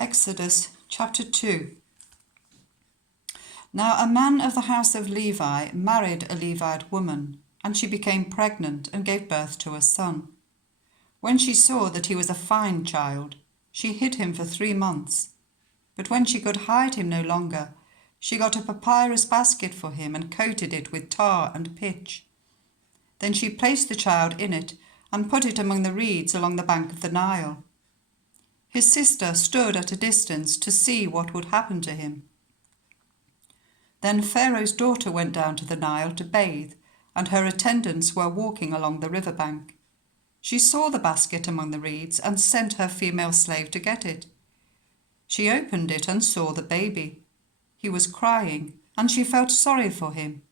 Exodus chapter 2. Now a man of the house of Levi married a Levite woman, and she became pregnant and gave birth to a son. When she saw that he was a fine child, she hid him for 3 months. But when she could hide him no longer, she got a papyrus basket for him and coated it with tar and pitch. Then she placed the child in it and put it among the reeds along the bank of the Nile. His sister stood at a distance to see what would happen to him. Then Pharaoh's daughter went down to the Nile to bathe, and her attendants were walking along the river bank. She saw the basket among the reeds and sent her female slave to get it. She opened it and saw the baby. He was crying, and she felt sorry for him.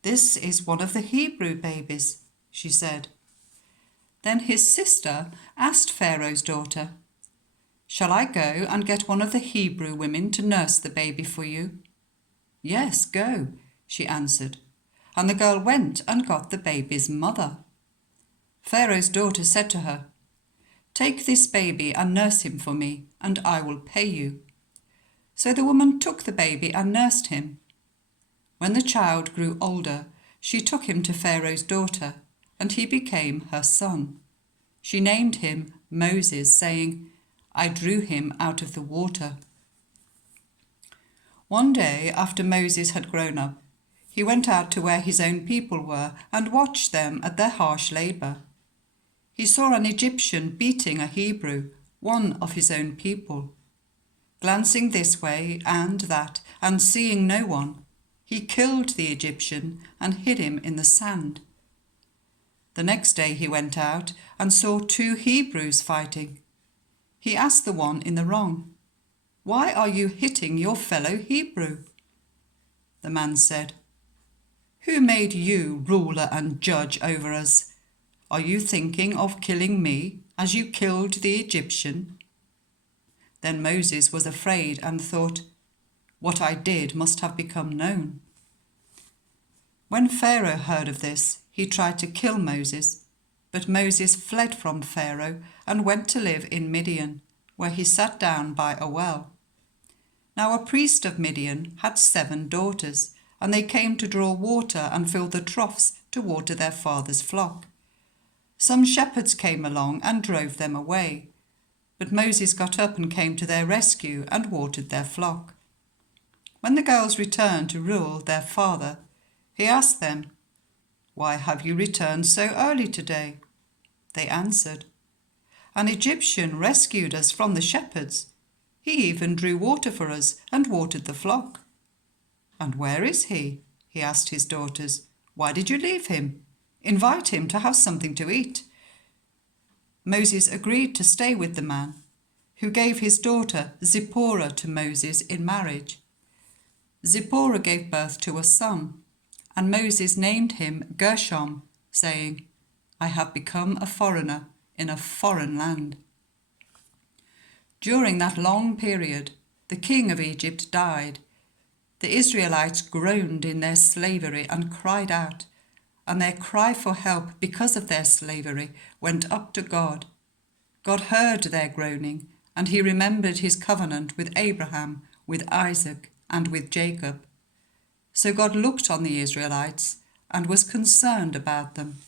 "This is one of the Hebrew babies," she said. Then his sister asked Pharaoh's daughter, "Shall I go and get one of the Hebrew women to nurse the baby for you?" "Yes, go," she answered, and the girl went and got the baby's mother. Pharaoh's daughter said to her, "Take this baby and nurse him for me, and I will pay you." So the woman took the baby and nursed him. When the child grew older, she took him to Pharaoh's daughter, and he became her son. She named him Moses, saying, "I drew him out of the water." One day, after Moses had grown up, he went out to where his own people were and watched them at their harsh labor. He saw an Egyptian beating a Hebrew, one of his own people. Glancing this way and that, and seeing no one, he killed the Egyptian and hid him in the sand. The next day he went out and saw 2 Hebrews fighting. He asked the one in the wrong, "Why are you hitting your fellow Hebrew?" The man said, "Who made you ruler and judge over us? Are you thinking of killing me as you killed the Egyptian?" Then Moses was afraid and thought, "What I did must have become known." When Pharaoh heard of this, he tried to kill Moses, but Moses fled from Pharaoh and went to live in Midian, where he sat down by a well. Now a priest of Midian had 7 daughters, and they came to draw water and fill the troughs to water their father's flock. Some shepherds came along and drove them away, but Moses got up and came to their rescue and watered their flock. When the girls returned to Reuel, their father, he asked them, "Why have you returned so early today?" They answered, "An Egyptian rescued us from the shepherds. He even drew water for us and watered the flock." "And where is he?" he asked his daughters. "Why did you leave him? Invite him to have something to eat." Moses agreed to stay with the man, who gave his daughter Zipporah to Moses in marriage. Zipporah gave birth to a son, and Moses named him Gershom, saying, "I have become a foreigner in a foreign land." During that long period, the king of Egypt died. The Israelites groaned in their slavery and cried out, and their cry for help because of their slavery went up to God. God heard their groaning, and he remembered his covenant with Abraham, with Isaac, and with Jacob. So God looked on the Israelites and was concerned about them.